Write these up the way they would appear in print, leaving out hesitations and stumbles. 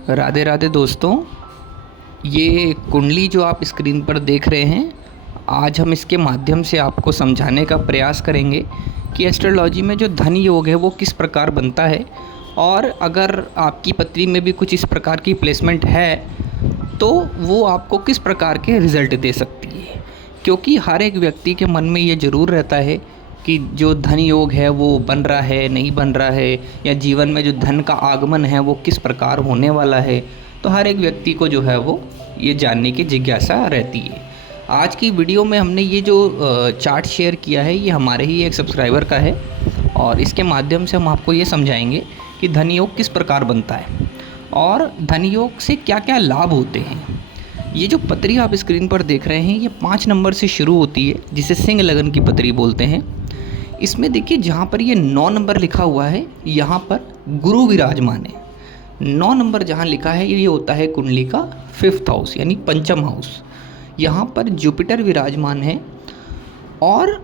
राधे राधे दोस्तों। ये कुंडली जो आप स्क्रीन पर देख रहे हैं, आज हम इसके माध्यम से आपको समझाने का प्रयास करेंगे कि एस्ट्रोलॉजी में जो धन योग है वो किस प्रकार बनता है, और अगर आपकी पत्री में भी कुछ इस प्रकार की प्लेसमेंट है तो वो आपको किस प्रकार के रिज़ल्ट दे सकती है। क्योंकि हर एक व्यक्ति के मन में ये ज़रूर रहता है कि जो धन योग है वो बन रहा है नहीं बन रहा है, या जीवन में जो धन का आगमन है वो किस प्रकार होने वाला है। तो हर एक व्यक्ति को जो है वो ये जानने की जिज्ञासा रहती है। आज की वीडियो में हमने ये जो चार्ट शेयर किया है ये हमारे ही एक सब्सक्राइबर का है, और इसके माध्यम से हम आपको ये समझाएंगे कि धन योग किस प्रकार बनता है और धन योग से क्या क्या लाभ होते हैं। ये जो पत्री आप स्क्रीन पर देख रहे हैं ये 5 नंबर से शुरू होती है, जिसे सिंह लगन की पत्री बोलते हैं। इसमें देखिए जहाँ पर ये 9 नंबर लिखा हुआ है यहाँ पर गुरु विराजमान है। 9 नंबर जहाँ लिखा है ये होता है कुंडली का 5th हाउस यानी पंचम हाउस। यहाँ पर जुपिटर विराजमान है, और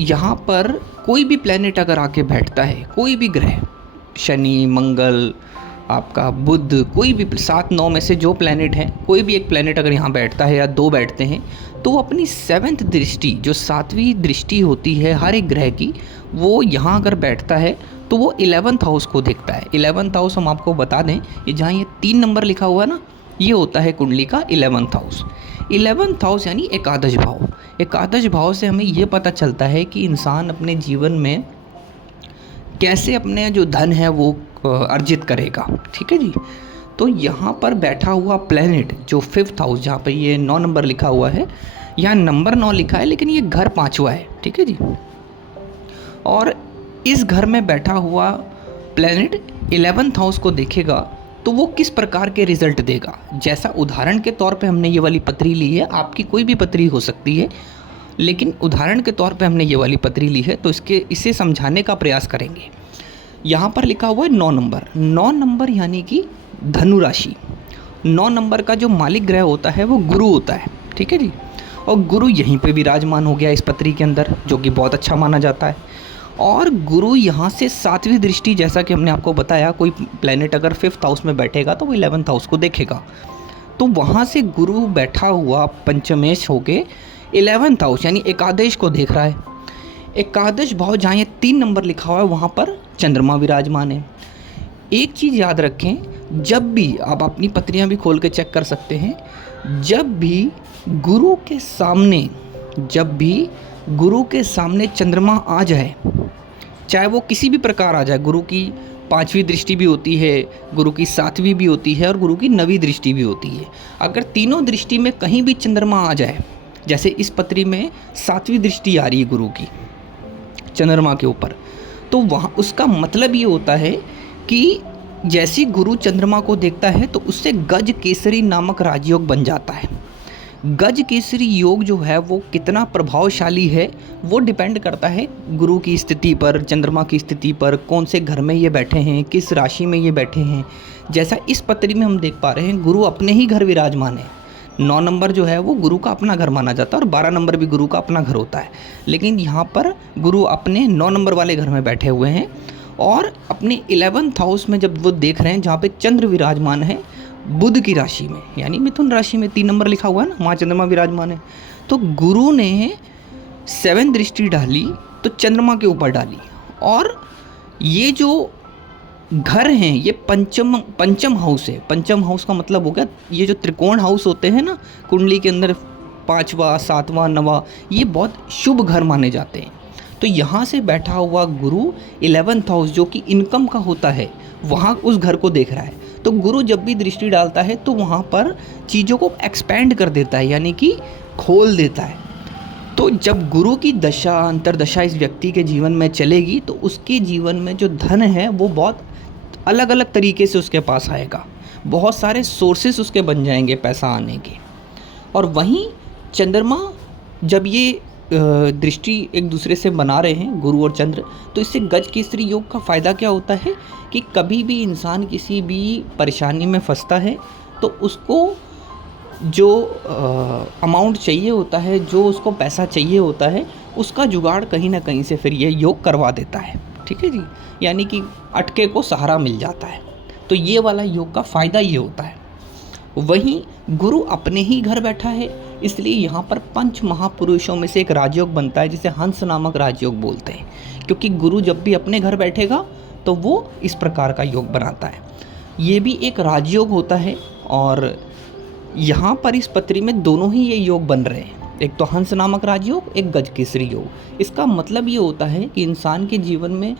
यहाँ पर कोई भी प्लैनेट अगर आके बैठता है, कोई भी ग्रह, शनि, मंगल, आपका बुध, कोई भी 7-9 में से जो प्लैनेट हैं, कोई भी एक प्लैनेट अगर यहाँ बैठता है या 2 बैठते हैं तो वो अपनी 7th दृष्टि, जो 7वीं दृष्टि होती है हर एक ग्रह की, वो यहाँ अगर बैठता है तो वो 11th हाउस को देखता है। 11th हाउस हम आपको बता दें, ये जहाँ ये 3 नंबर लिखा हुआ है ना, ये होता है कुंडली का 11th हाउस। 11th हाउस यानी एकादश भाव। एकादश भाव से हमें ये पता चलता है कि इंसान अपने जीवन में कैसे अपने जो धन है वो अर्जित करेगा। ठीक है जी। तो यहाँ पर बैठा हुआ प्लैनेट जो 5th हाउस, जहाँ पर ये 9 नंबर लिखा हुआ है, यहाँ नंबर 9 लिखा है लेकिन ये घर 5वां है। ठीक है जी। और इस घर में बैठा हुआ प्लैनेट 11th हाउस को देखेगा तो वो किस प्रकार के रिजल्ट देगा। जैसा उदाहरण के तौर पे हमने ये वाली पत्री ली है, आपकी कोई भी पत्री हो सकती है, लेकिन उदाहरण के तौर पे हमने ये वाली पत्री ली है तो इसे समझाने का प्रयास करेंगे। यहाँ पर लिखा हुआ है 9 नंबर। 9 नंबर यानी कि धनु राशि। 9 नंबर का जो मालिक ग्रह होता है वो गुरु होता है। ठीक है जी। और गुरु यहीं पे विराजमान हो गया इस पत्री के अंदर, जो कि बहुत अच्छा माना जाता है। और गुरु यहाँ से 7वीं दृष्टि, जैसा कि हमने आपको बताया, कोई प्लैनेट अगर 5th हाउस में बैठेगा तो वो 11th हाउस को देखेगा। तो वहाँ से गुरु बैठा हुआ पंचमेश होके 11th हाउस यानी एकादश को देख रहा है। एकादश भाव जहाँ ये 3 नंबर लिखा हुआ है वहाँ पर चंद्रमा विराजमान है। एक चीज़ याद रखें, जब भी आप अपनी पत्रियाँ भी खोल के चेक कर सकते हैं, जब भी गुरु के सामने चंद्रमा आ जाए, चाहे वो किसी भी प्रकार आ जाए, गुरु की 5वीं दृष्टि भी होती है, गुरु की 7वीं भी होती है और गुरु की 9वीं दृष्टि भी होती है। अगर तीनों दृष्टि में कहीं भी चंद्रमा आ जाए, जैसे इस पत्री में 7वीं दृष्टि आ रही है गुरु की चंद्रमा के ऊपर, तो वहाँ उसका मतलब ये होता है कि जैसे गुरु चंद्रमा को देखता है तो उससे गज केसरी नामक राजयोग बन जाता है। गज केसरी योग जो है वो कितना प्रभावशाली है वो डिपेंड करता है गुरु की स्थिति पर, चंद्रमा की स्थिति पर, कौन से घर में ये बैठे हैं, किस राशि में ये बैठे हैं। जैसा इस पत्री में हम देख पा रहे हैं, गुरु अपने ही घर विराजमान है। 9 नंबर जो है वो गुरु का अपना घर माना जाता है, और 12 नंबर भी गुरु का अपना घर होता है। लेकिन यहाँ पर गुरु अपने 9 नंबर वाले घर में बैठे हुए हैं, और अपने 11th हाउस में जब वो देख रहे हैं जहाँ पे चंद्र विराजमान है बुध की राशि में, यानी मिथुन राशि में 3 नंबर लिखा हुआ है ना, वहाँ चंद्रमा विराजमान है। तो गुरु ने 7 दृष्टि डाली तो चंद्रमा के ऊपर डाली, और ये जो घर हैं ये पंचम हाउस है। पंचम हाउस का मतलब हो गया, ये जो त्रिकोण हाउस होते हैं ना कुंडली के अंदर, 5वां, 7वां, 9वां, ये बहुत शुभ घर माने जाते हैं। तो यहाँ से बैठा हुआ गुरु 11th हाउस जो कि इनकम का होता है, वहाँ उस घर को देख रहा है। तो गुरु जब भी दृष्टि डालता है तो वहाँ पर चीज़ों को एक्सपेंड कर देता है, यानी कि खोल देता है। तो जब गुरु की दशा, अंतरदशा इस व्यक्ति के जीवन में चलेगी तो उसके जीवन में जो धन है वो बहुत अलग अलग तरीके से उसके पास आएगा। बहुत सारे सोर्सेस उसके बन जाएंगे पैसा आने के। और वहीं चंद्रमा जब ये दृष्टि एक दूसरे से बना रहे हैं, गुरु और चंद्र, तो इससे गज केसरी योग का फ़ायदा क्या होता है कि कभी भी इंसान किसी भी परेशानी में फंसता है तो उसको जो अमाउंट चाहिए होता है, जो उसको पैसा चाहिए होता है, उसका जुगाड़ कहीं ना कहीं से फिर ये योग करवा देता है। ठीक है जी। यानी कि अटके को सहारा मिल जाता है। तो ये वाला योग का फ़ायदा ये होता है। वहीं गुरु अपने ही घर बैठा है, इसलिए यहाँ पर पंच महापुरुषों में से एक राजयोग बनता है जिसे हंस नामक राजयोग बोलते हैं, क्योंकि गुरु जब भी अपने घर बैठेगा तो वो इस प्रकार का योग बनाता है। ये भी एक राजयोग होता है और यहाँ पर इस पत्री में दोनों ही ये योग बन रहे हैं, एक तो हंस नामक राजयोग, एक गजकेसरी योग। इसका मतलब ये होता है कि इंसान के जीवन में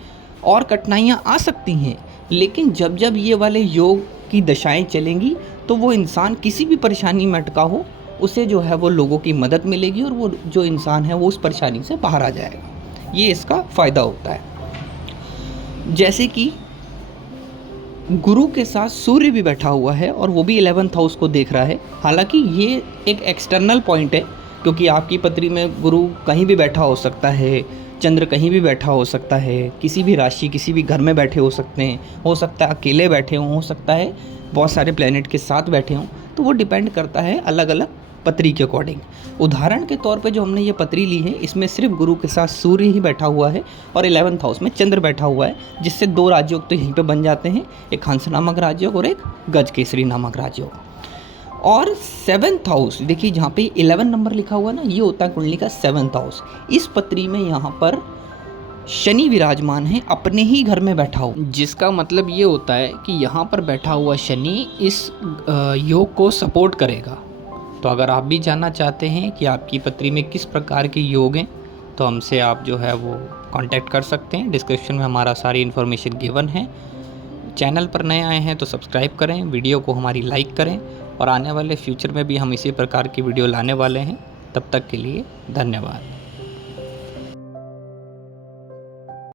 और कठिनाइयाँ आ सकती हैं, लेकिन जब जब ये वाले योग की दशाएं चलेंगी तो वो इंसान किसी भी परेशानी में अटका हो, उसे जो है वो लोगों की मदद मिलेगी और वो जो इंसान है वो उस परेशानी से बाहर आ जाएगा। ये इसका फ़ायदा होता है। जैसे कि गुरु के साथ सूर्य भी बैठा हुआ है और वो भी 11th हाउस को देख रहा है। हालांकि ये एक एक्सटर्नल पॉइंट है, क्योंकि आपकी पत्री में गुरु कहीं भी बैठा हो सकता है, चंद्र कहीं भी बैठा हो सकता है, किसी भी राशि किसी भी घर में बैठे हो सकते हैं, हो सकता है अकेले बैठे हों, हो सकता है बहुत सारे प्लैनेट के साथ बैठे हों। तो वो डिपेंड करता है अलग अलग पत्री के अकॉर्डिंग। उदाहरण के तौर पे जो हमने ये पत्री ली है, इसमें सिर्फ गुरु के साथ सूर्य ही बैठा हुआ है और 11th हाउस में चंद्र बैठा हुआ है, जिससे दो राजयोग तो यहीं पे बन जाते हैं, एक हंस नामक राजयोग और एक गजकेसरी नामक राजयोग। और 7th हाउस देखिए, जहाँ पे 11 नंबर लिखा हुआ है ना, ये होता है कुंडली का 7th हाउस। इस पत्री में यहाँ पर शनि विराजमान है, अपने ही घर में बैठा हो, जिसका मतलब ये होता है कि यहाँ पर बैठा हुआ शनि इस योग को सपोर्ट करेगा। तो अगर आप भी जानना चाहते हैं कि आपकी पत्री में किस प्रकार के योग हैं, तो हमसे आप जो है वो कांटेक्ट कर सकते हैं। डिस्क्रिप्शन में हमारा सारी इन्फॉर्मेशन गिवन है। चैनल पर नए आए हैं तो सब्सक्राइब करें, वीडियो को हमारी लाइक करें, और आने वाले फ्यूचर में भी हम इसी प्रकार की वीडियो लाने वाले हैं। तब तक के लिए धन्यवाद।